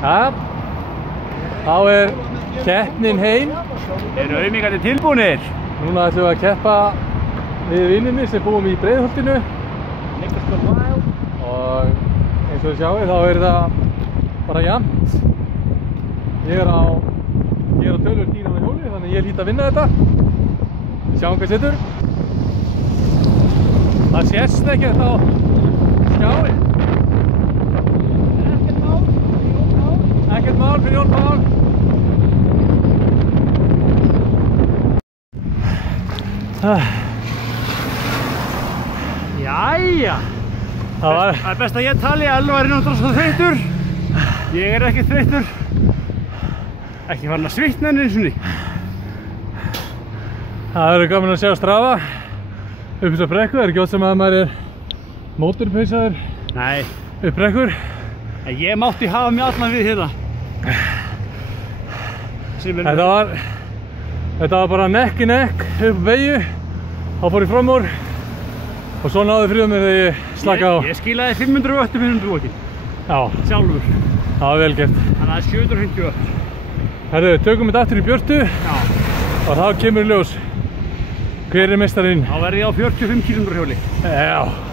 Ja, þá keppnin heim. Aumingarnir tilbúnir? Núna ætlum við að keppa við vinninni sem búum í Breiðholtinu. Og eins og þið sjáið þá það bara jafnt. Ég er á tölvöld dýran á hjóli, þannig ég hlýt að vinna þetta. Við sjáum hvað setur. Það sést ekkert á skjáin. Ekkert mál fyrir Jón Pál. Jæja. Það er best að ég tali að Elvar náttúrulega svo þreyttur. Ég ekki þreyttur. Ekki farin að svitna henni eins og því. Það verður gaman að sjá Strava upp þessar brekku. Það ekki oft sem að maður mótorpeysaður upp brekkur. Ég mátti hafa mig allan við hérna. Þetta var bara nekk í nekk upp beygju. Þá fór ég fram úr og svo náði fríða mér þegar ég slaka á. Ég skilaði 500 vöttum hérna undir. Já. Sjálfur. Það var vel gert. Þannig að það 750 vött. Herru, tökum þetta aftur í björtu. Já. Og þá kemur í ljós hver meistarinn. Þá verð ég á 45 km hjóli. Já.